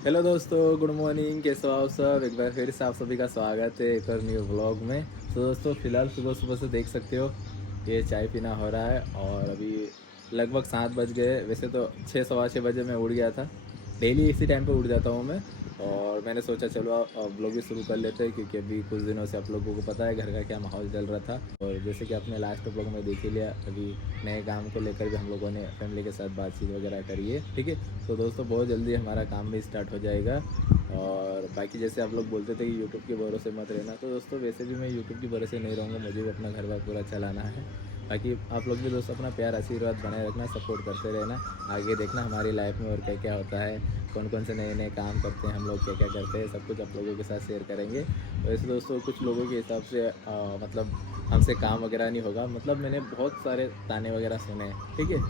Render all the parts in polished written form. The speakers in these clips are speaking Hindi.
हेलो दोस्तों, गुड मॉर्निंग। कैसे हो आप सब? एक बार फिर से आप सभी का स्वागत है एक और न्यू व्लॉग में। तो दोस्तों फिलहाल सुबह सुबह से देख सकते हो ये चाय पीना हो रहा है और अभी लगभग 7 बज गए। वैसे तो 6 सवा 6 बजे मैं उठ गया था। डेली इसी टाइम पे उठ जाता हूँ मैं। और मैंने सोचा चलो ब्लॉग भी शुरू कर लेते हैं, क्योंकि अभी कुछ दिनों से आप लोगों को पता है घर का क्या माहौल चल रहा था। और जैसे कि आपने लास्ट ब्लॉग में देख ही लिया, अभी नए काम को लेकर भी हम लोगों ने फैमिली के साथ बातचीत वगैरह करी है। ठीक है, तो दोस्तों बहुत जल्दी हमारा काम भी स्टार्ट हो जाएगा। और बाकी जैसे आप लोग बोलते थे कि यूट्यूब के भरोसे मत रहना, तो दोस्तों वैसे भी मैं यूट्यूब के भरोसे नहीं रहूँगा। मुझे भी अपना घर बार पूरा चलाना है। बाकी आप लोग भी दोस्तों अपना प्यार आशीर्वाद बनाए रखना, सपोर्ट करते रहना। आगे देखना हमारी लाइफ में और क्या क्या होता है, कौन कौन से नए नए काम करते हैं हम लोग, क्या क्या करते हैं, सब कुछ आप लोगों के साथ शेयर करेंगे। वैसे दोस्तों कुछ लोगों के हिसाब से मतलब हमसे काम वगैरह नहीं होगा। मतलब मैंने बहुत सारे ताने वगैरह सुने हैं। ठीक है,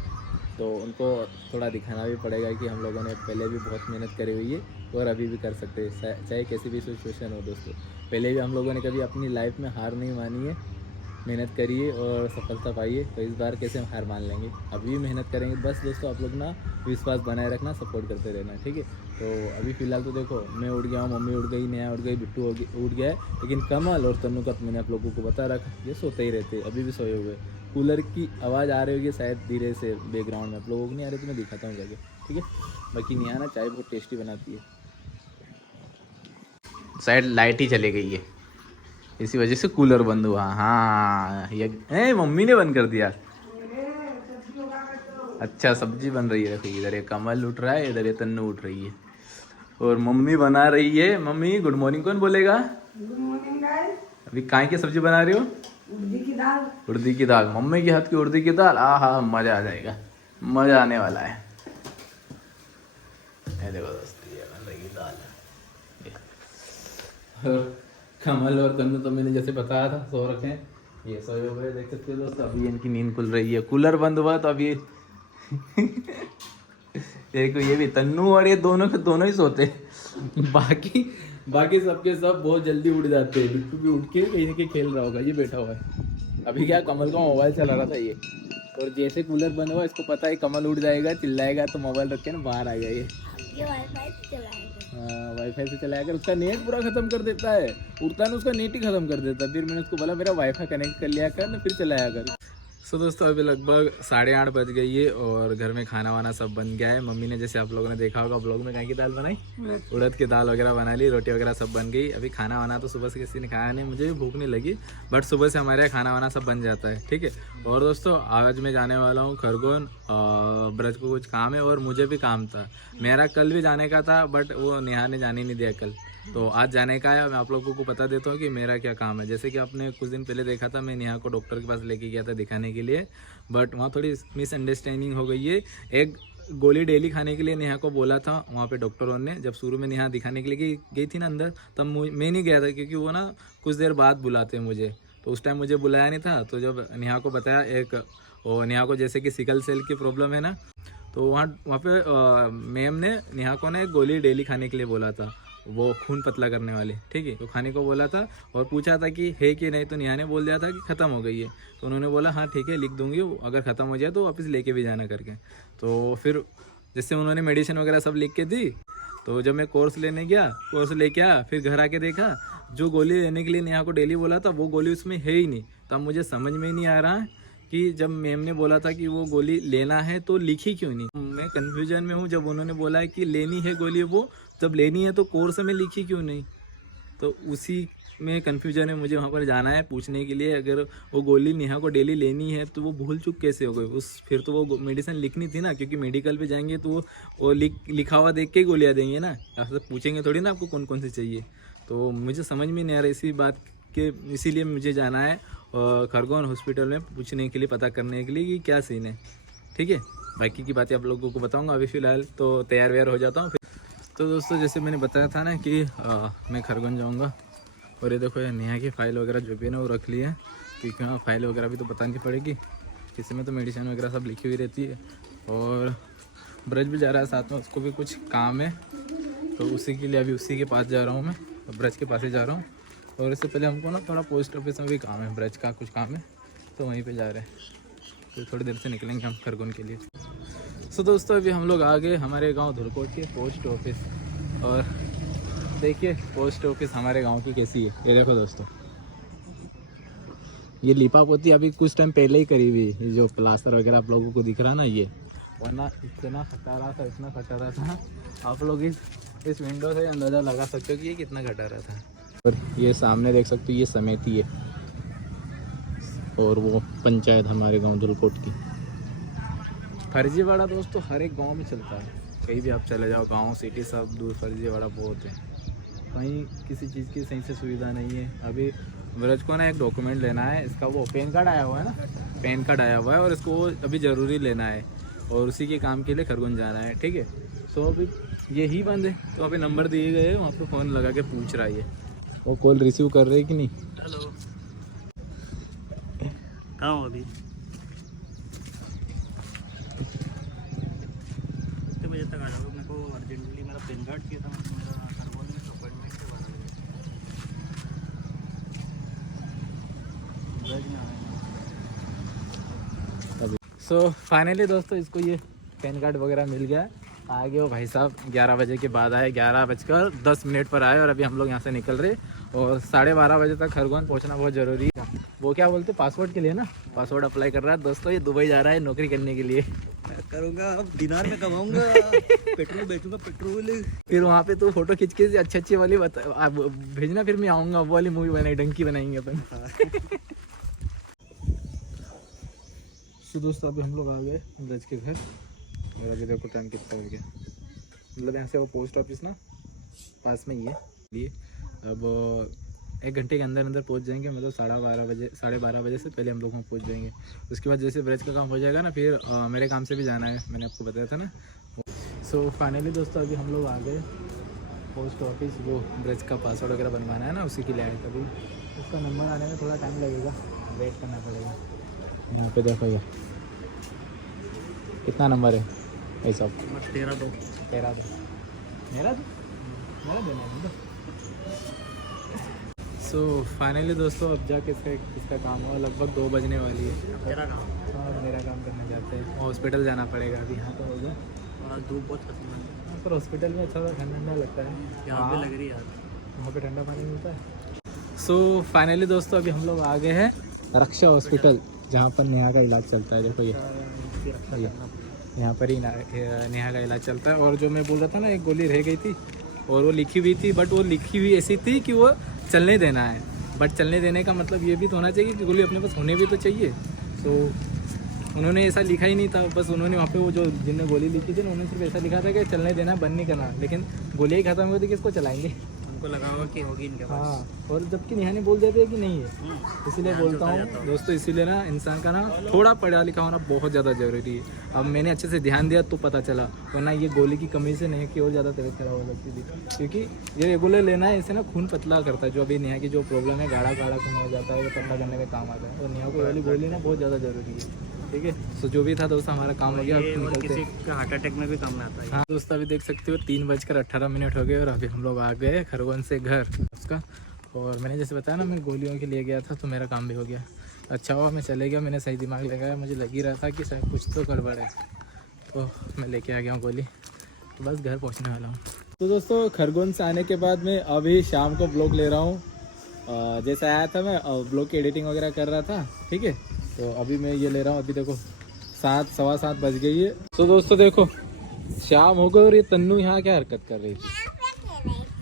तो उनको थोड़ा दिखाना भी पड़ेगा कि हम लोगों ने पहले भी बहुत मेहनत करी हुई है और अभी भी कर सकते हैं, चाहे कैसी भी सिचुएशन हो दोस्तों। पहले भी हम लोगों ने कभी अपनी लाइफ में हार नहीं मानी है, मेहनत करिए और सफलता पाइए। तो इस बार कैसे हम हार मान लेंगे, अभी भी मेहनत करेंगे। बस दोस्तों आप लोग ना विश्वास बनाए रखना, सपोर्ट करते रहना। ठीक है, तो अभी फ़िलहाल तो देखो मैं उठ गया हूँ, मम्मी उठ गई, नेहा उठ गई, बिट्टू उठ गया है। लेकिन कमल और तन्नू का तो मैंने आप लोगों को बता रखा, ये सोते ही रहते, अभी भी सोए हुए। कूलर की आवाज़ आ रही होगी शायद धीरे से बैकग्राउंड में, आप लोगों को नहीं आ रही तो मैं दिखाता हूँ जाके। ठीक है, बाकी नेहा ना चाय बहुत टेस्टी बनाती है। शायद लाइट ही चली गई है, इसी वजह से कूलर बंद हुआ। हाँ ये मम्मी ने बंद कर दिया। अच्छा सब्जी बन रही है। देखो इधर ये कमल उठ रहा है, इधर ये तन्नू उठ रही है और मम्मी बना रही है। मम्मी गुड मॉर्निंग कौन बोलेगा? Good morning guys. अभी काय की सब्जी बना रही हो? उड़दी की दाल। उड़दी की दाल, मम्मी के हाथ की उड़दी की दाल। हाँ मजा आ जाएगा, मजा आने वाला है। ये देखो दोस्तों ये बन रही है दाल। और कमल और तन्नू तो मैंने जैसे बताया था सो रखे हैं, ये सोए हुए देख सकते हो दोस्तों। अभी इनकी नींद खुल रही है, कूलर बंद हुआ तो अभी देखो ये भी तन्नू और ये दोनों के दोनों ही सोते हैं। बाकी बाकी सबके सब बहुत जल्दी उठ जाते हैं। बिट्टू भी उठ के कहीं ना कहीं खेल रहा होगा, ये बैठा हुआ है। अभी क्या कमल का मोबाइल चला रहा था ये, और जैसे कूलर बंद हुआ इसको पता है कमल उठ जाएगा, चिल्लाएगा, तो मोबाइल रख के ना बाहर आ गया ये वाईफाई से चलाएगा। हाँ वाईफाई से चलाएगा, उसका नेट पूरा खत्म कर देता है। उड़ता है ना उसका नेट ही खत्म कर देता है। फिर मैंने उसको बोला मेरा वाईफाई कनेक्ट कर लिया कर ना, फिर चलाया कर। सो दोस्तों अभी लगभग 8:30 बज गई है और घर में खाना वाना सब बन गया है। मम्मी ने जैसे आप लोगों ने देखा होगा ब्लॉग में, कहीं की दाल बनाई, उड़द की दाल वगैरह बना ली, रोटी वगैरह सब बन गई। अभी खाना वाना तो सुबह से किसी ने खाया नहीं, मुझे भी भूख नहीं लगी, बट सुबह से हमारे यहाँ खाना वाना सब बन जाता है। ठीक है, और दोस्तों आज मैं जाने वाला हूँ खरगोन, ब्रज को कुछ काम है और मुझे भी काम था। मेरा कल भी जाने का था बट वो नेहा ने जाने नहीं दिया कल, तो आज जाने का है। मैं आप लोगों को बता देता हूँ कि मेरा क्या काम है। जैसे कि आपने कुछ दिन पहले देखा था, मैं नेहा को डॉक्टर के पास लेके गया था दिखाने के लिए, बट वहाँ थोड़ी मिसअंडरस्टैंडिंग हो गई है। एक गोली डेली खाने के लिए नेहा को बोला था वहाँ पे डॉक्टरों ने। जब शुरू में नेहा दिखाने के लिए गई थी ना अंदर, तब मैं नहीं गया था, क्योंकि वो ना कुछ देर बाद बुलाते मुझे, तो उस टाइम मुझे बुलाया नहीं था। तो जब नेहा को बताया, एक वो नेहा को जैसे कि सिकल सेल की प्रॉब्लम है ना, तो वहाँ पे मैम ने नेहा को ना एक गोली डेली खाने के लिए बोला था, वो खून पतला करने वाले। ठीक है, तो खाने को बोला था और पूछा था कि है कि नहीं, तो नेहा ने बोल दिया था कि ख़त्म हो गई है। तो उन्होंने बोला हाँ ठीक है लिख दूंगी, अगर ख़त्म हो जाए तो वापस लेके भी जाना करके। तो फिर जैसे उन्होंने मेडिसिन वगैरह सब लिख के दी, तो जब मैं कोर्स लेने गया, कोर्स लेके आया, फिर घर आके देखा जो गोली लेने के लिए नेहा को डेली बोला था वो गोली उसमें है ही नहीं। तब मुझे समझ में ही नहीं आ रहा है कि जब मैम ने बोला था कि वो गोली लेना है तो लिखी क्यों नहीं। मैं कन्फ्यूजन में हूँ, जब उन्होंने बोला है कि लेनी है गोली, वो जब लेनी है तो कोर्स में लिखी क्यों नहीं, तो उसी में कन्फ्यूजन है। मुझे वहाँ पर जाना है पूछने के लिए, अगर वो गोली नेहा को डेली लेनी है तो वो भूल चुक कैसे हो गई उस, फिर तो वो मेडिसिन लिखनी थी ना, क्योंकि मेडिकल पे जाएंगे तो वो लिखा हुआ देख के ही गोलियाँ देंगे ना, ऐसे पूछेंगे थोड़ी ना आपको कौन कौन सी चाहिए। तो मुझे समझ में नहीं आ रहा इसी बात के, इसीलिए मुझे जाना है खरगोन हॉस्पिटल में पूछने के लिए, पता करने के लिए कि क्या सीन है। ठीक है, बाकी की बातें आप लोगों को बताऊँगा। अभी फ़िलहाल तो तैयार व्यार हो जाता हूँ। तो दोस्तों जैसे मैंने बताया था ना कि मैं खरगोन जाऊंगा, और ये देखो ये नेहा की फ़ाइल वगैरह जो भी है ना वो रख ली है, क्योंकि हाँ फाइल वगैरह भी तो बतानी पड़ेगी, इसमें तो मेडिसिन वगैरह सब लिखी हुई रहती है। और ब्रज भी जा रहा है साथ में, उसको भी कुछ काम है, तो उसी के लिए अभी उसी के पास जा रहा हूँ मैं, ब्रज के पास ही जा रहा हूँ। और इससे पहले हमको ना थोड़ा पोस्ट ऑफिस में भी काम है, ब्रज का कुछ काम है, तो वहीं पर जा रहे हैं। तो थोड़ी देर से निकलेंगे हम खरगोन के लिए। सो दोस्तों अभी हम लोग आ गए हमारे गांव धुलकोट के पोस्ट ऑफिस। और देखिए पोस्ट ऑफिस हमारे गांव की कैसी है, ये देखो दोस्तों। ये लिपा पोती अभी कुछ टाइम पहले ही करी हुई, ये जो प्लास्टर वगैरह आप लोगों को दिख रहा है ना, ये वरना इतना खटारा था, इतना खटारा था। आप लोग इस विंडो से अंदाज़ा लगा सकते हो कि ये कितना खटारा था। और ये सामने देख सकते हो, ये समिति है और वो पंचायत हमारे गांव धुलकोट की। फर्जीवाड़ा दोस्तों हर एक गांव में चलता है, कहीं भी आप चले जाओ, गांव सिटी सब दूर फर्जीवाड़ा बहुत है। कहीं किसी चीज़ की सही से सुविधा नहीं है। अभी ब्रज को ना एक डॉक्यूमेंट लेना है, इसका वो पैन कार्ड आया हुआ है ना, पैन कार्ड आया हुआ है और इसको अभी ज़रूरी लेना है और उसी के काम के लिए खरगोन जाना है, ठीक है। सो अभी यही बंद है, तो अभी नंबर दिए गए हैं, वहाँ पे फ़ोन लगा के पूछ रहा है, वो कॉल रिसीव कर रहे कि नहीं। हेलो, कहाँ हो अभी? कितने बजे तक आ जाओगे? मेरे को अर्जेंटली मेरा पैन कार्ड चाहिए था, मेरा खरगोन में अपॉइंटमेंट है अभी। सो फाइनली दोस्तों इसको ये पैन कार्ड वगैरह मिल गया है। आगे वो भाई साहब 11 बजे के बाद आए, 11:10 पर आए और अभी हम लोग यहाँ से निकल रहे और 12:30 बजे तक खरगोन पहुँचना बहुत ज़रूरी है। वो क्या बोलते पासपोर्ट के लिए ना, पासपोर्ट अप्लाई कर रहा है दोस्तों। ये दुबई जा रहा है नौकरी करने के लिए। मैं करूँगा, अब दिनार में कमाऊँगा, पेट्रोल बेचूँगा, पेट्रोल। फिर वहाँ पे तो फोटो खींच के अच्छी वाली भेजना, फिर मैं आऊँगा, वो वाली मूवी बनाई, डंकी बनाएंगे अपन। तो दोस्तों अभी हम लोग आ गए ब्रज के घर और अभी देखो टाइम कितना हो गया। मतलब यहाँ से वो पोस्ट ऑफिस ना पास में ही है, लिए अब 1 घंटे के अंदर अंदर पहुँच जाएंगे। मतलब 12:30 बजे से पहले हम लोग वहाँ पहुँच जाएंगे। उसके बाद जैसे ब्रज का काम हो जाएगा ना, फिर मेरे काम से भी जाना है, मैंने आपको बताया था ना। सो फाइनली दोस्तों अभी हम लोग आ गए पोस्ट ऑफिस। वो ब्रज का पासवर्ड वगैरह बनवाना है ना, उसी के लिए आए। तभी उसका नंबर आने में थोड़ा टाइम लगेगा, वेट करना पड़ेगा। यहाँ पे देखो ये कितना नंबर है भाई साहब? 13 मेरा देना है। सो फाइनली दोस्तों अब जाके इसका काम हुआ, लगभग 2 बजने वाली है। तेरा काम? हाँ मेरा काम करने जाते हैं, हॉस्पिटल जाना पड़ेगा अभी। यहाँ तो हो गया, और धूप बहुत खतरनाक है। हाँ पर हॉस्पिटल में अच्छा ठंडा ठंडा लगता है, यहाँ पे लग रही है यार, वहाँ पे ठंडा पानी मिलता है। सो फाइनली दोस्तों अभी हम लोग आ गए हैं रक्षा हॉस्पिटल, जहाँ पर नेहा का इलाज चलता है। देखो ये यहाँ पर ही नेहा का इलाज चलता है। और जो मैं बोल रहा था ना, एक गोली रह गई थी और वो लिखी हुई थी, बट वो लिखी हुई ऐसी थी कि वो चलने देना है। बट चलने देने का मतलब ये भी तो होना चाहिए कि गोली अपने पास होने भी तो चाहिए। तो उन्होंने ऐसा लिखा ही नहीं था, बस उन्होंने वहाँ पे वो जो जिनने गोली लिखी थी ना, उन्होंने सिर्फ ऐसा लिखा था कि चलने देना, बंद नहीं करना। लेकिन गोलियाँ ही खत्म हुई थी कि इसको चलाएंगे। उनको लगा होगा कि होगी इनके पास। हाँ, और जबकि नेहा ने बोल देते हैं कि नहीं है। इसीलिए बोलता हूँ दोस्तों, इसीलिए ना इंसान का ना थोड़ा पढ़ा लिखा होना बहुत ज़्यादा ज़रूरी है। अब मैंने अच्छे से ध्यान दिया तो पता चला, वरना ये गोली की कमी से नेहा की और ज़्यादा तबीयत खराब हो सकती थी। क्योंकि ये रेगुलर लेना है, इससे ना खून पतला करता है। जो अभी नेहा की जो प्रॉब्लम है, गाढ़ा खून हो जाता है, वो पतला करने में काम आता है। और नेहा को वाली गोली ना बहुत ज़्यादा ज़रूरी है, ठीक है। तो जो भी था दोस्तों, हमारा काम हो गया, अब निकलते हैं। किसी का हार्ट अटैक में भी काम में आता है। हाँ दोस्तों अभी देख सकते हो 3:18 हो गए और अभी हम लोग आ गए खरगोन से घर उसका। और मैंने जैसे बताया ना, मैं गोलियों के लिए गया था, तो मेरा काम भी हो गया। अच्छा हुआ मैं चले गया, मैंने सही दिमाग लगाया। मुझे लग ही रहा था कि शायद कुछ तो गड़बड़ है, तो मैं लेके आ गया हूँ गोली। तो बस घर पहुँचने वाला हूँ। तो दोस्तों खरगोन से आने के बाद मैं अभी शाम को ब्लॉग ले रहा हूँ। जैसे आया था मैं ब्लॉग की एडिटिंग वगैरह कर रहा था, ठीक है। तो अभी मैं ये ले रहा हूँ। अभी देखो 7:15 बज गई है। तो दोस्तों देखो शाम हो गई और ये तन्नू यहाँ क्या हरकत कर रही थी,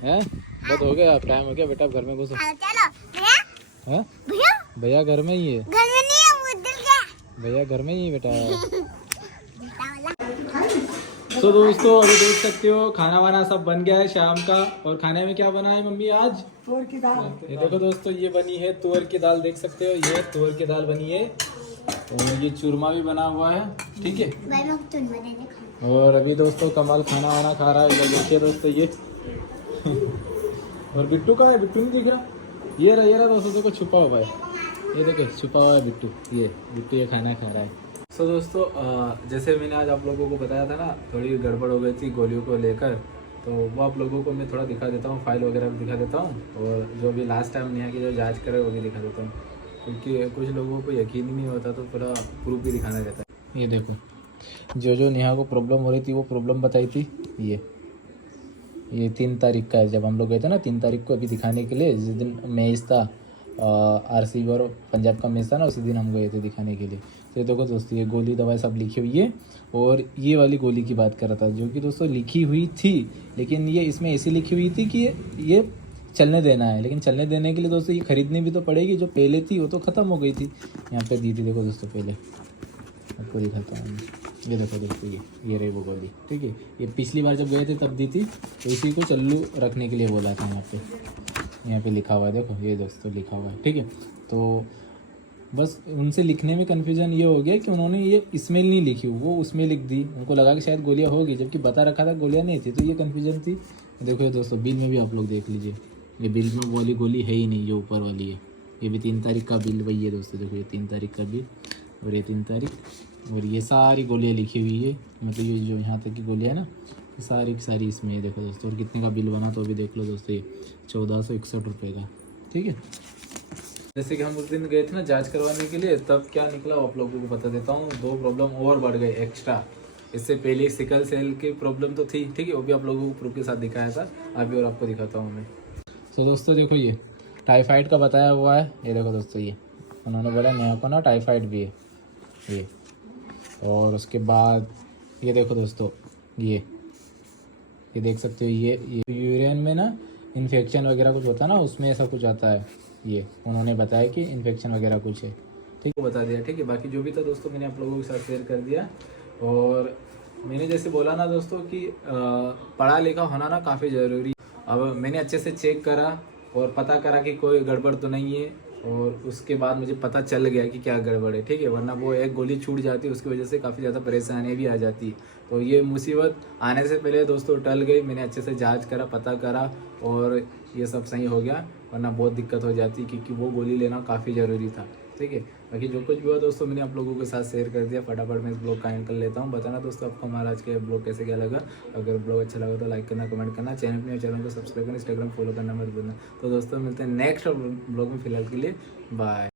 है? बहुत हो गया, टाइम हो गया बेटा, घर में घुसो। है भैया घर में ही है। भैया घर में ही है बेटा। तो दोस्तों अभी देख सकते हो खाना वाना सब बन गया है शाम का। और खाने में क्या बना है मम्मी आज? तुअर की दाल। ये देखो दोस्तों, ये बनी है तुअर की दाल, देख सकते हो, ये तुअर की दाल बनी है। और ये चूरमा भी बना हुआ है, ठीक है। और अभी दोस्तों कमल खाना वाना खा रहा है, देखिए दोस्तों ये। और बिट्टू का है, बिट्टू नहीं दिख रहा। ये रहा दोस्तों, देखो छुपा हुआ है, ये देखो छुपा हुआ है बिट्टू। ये बिट्टू ये खाना खा रहा है। तो दोस्तों जैसे मैंने आज आप लोगों को बताया था ना, थोड़ी गड़बड़ हो गई थी गोलियों को लेकर, तो वो आप लोगों को मैं थोड़ा दिखा देता हूँ, फाइल वगैरह भी दिखा देता हूँ। और जो भी लास्ट टाइम नेहा की जो जांच करे वो भी दिखा देता हूँ, क्योंकि कुछ लोगों को यकीन ही नहीं होता, तो पूरा प्रूफ भी दिखाना रहता है। ये देखो जो नेहा को प्रॉब्लम हो रही थी, वो प्रॉब्लम बताई थी, ये ये 3 तारीख का है, जब हम लोग गए थे ना 3 तारीख को अभी दिखाने के लिए, जिस दिन मैच था RCB और पंजाब का मैच था ना, उसी दिन हम गए थे दिखाने के लिए। तो ये देखो दोस्तों, ये गोली दवाई सब लिखी हुई है। और ये वाली गोली की बात कर रहा था, जो कि दोस्तों लिखी हुई थी, लेकिन ये इसमें ऐसी लिखी हुई थी कि ये चलने देना है, लेकिन चलने देने के लिए दोस्तों ये खरीदनी भी तो पड़ेगी। जो पहले थी वो तो ख़त्म हो गई थी। यहाँ पे दी थी, देखो दोस्तों, पहले आपको दिखाता हूँ। ये देखो दोस्तों, ये रही वो गोली, ठीक है। ये पिछली बार जब गए थे तब दी थी, तो इसी को चल्लू रखने के लिए बोला था। यहाँ पे लिखा हुआ है, देखो ये दोस्तों लिखा हुआ है, ठीक है। तो बस उनसे लिखने में कन्फ्यूज़न ये हो गया कि उन्होंने ये इसमें नहीं लिखी, वो उसमें लिख दी। उनको लगा कि शायद गोलियाँ होगी, जबकि बता रखा था गोलियाँ नहीं थी, तो ये कन्फ्यूजन थी। देखो ये दोस्तों, बिल में भी आप लोग देख लीजिए, ये बिल में वाली गोली है ही नहीं, जो ऊपर वाली है। ये भी 3 तारीख का बिल वही है दोस्तों, देखो ये 3 तारीख का बिल और ये 3 तारीख, और ये सारी गोलियाँ लिखी हुई है। मतलब ये जो यहाँ तक की गोलियाँ है ना, ये सारी की सारी इसमें है, देखो दोस्तों। और कितने का बिल बना तो भी देख लो दोस्तों, ये 1461 रुपये का, ठीक है। जैसे कि हम उस दिन गए थे ना जांच करवाने के लिए, तब क्या निकला आप लोगों को बता देता हूँ। 2 प्रॉब्लम और बढ़ गए एक्स्ट्रा। इससे पहले सिकल सेल की प्रॉब्लम तो थी, ठीक है, वो भी आप लोगों को प्रूफ के साथ दिखाया था अभी, और आपको दिखाता हूँ मैं। तो दोस्तों देखो, ये टाइफाइड का बताया हुआ है। ये देखो दोस्तों, ये उन्होंने बोला नेहा को ना टाइफाइड भी है ये। और उसके बाद ये देखो दोस्तों, ये देख सकते हो, ये यूरिन में ना इन्फेक्शन वगैरह कुछ होता है ना, उसमें ऐसा कुछ आता है। ये उन्होंने बताया कि इन्फेक्शन वगैरह कुछ है, ठीक है, बता दिया, ठीक है। बाकी जो भी था दोस्तों मैंने आप लोगों के साथ शेयर कर दिया। और मैंने जैसे बोला ना दोस्तों कि पढ़ा लिखा होना ना काफ़ी ज़रूरी। अब मैंने अच्छे से चेक करा और पता करा कि कोई गड़बड़ तो नहीं है, और उसके बाद मुझे पता चल गया कि क्या गड़बड़ है, ठीक है। वरना वो एक गोली छूट जाती, उसकी वजह से काफ़ी ज़्यादा परेशानी भी आ जाती। तो ये मुसीबत आने से पहले दोस्तों टल गई। मैंने अच्छे से जांच करा, पता करा, और ये सब सही हो गया, वरना बहुत दिक्कत हो जाती, क्योंकि वो गोली लेना काफ़ी ज़रूरी था, ठीक है। बाकी जो कुछ भी हुआ दोस्तों मैंने आप लोगों के साथ शेयर कर दिया। फटाफट मैं इस ब्लॉग का एंड कर लेता हूँ। बताना दोस्तों आपको हमारा आज का ब्लॉग कैसे क्या लगा। अगर ब्लॉग अच्छा लगा तो लाइक करना, कमेंट करना, चैनल को सब्सक्राइब करना, इंस्टाग्राम फॉलो करना मत भूलना। तो दोस्तों मिलते हैं नेक्स्ट ब्लॉग में, फिलहाल के लिए बाय।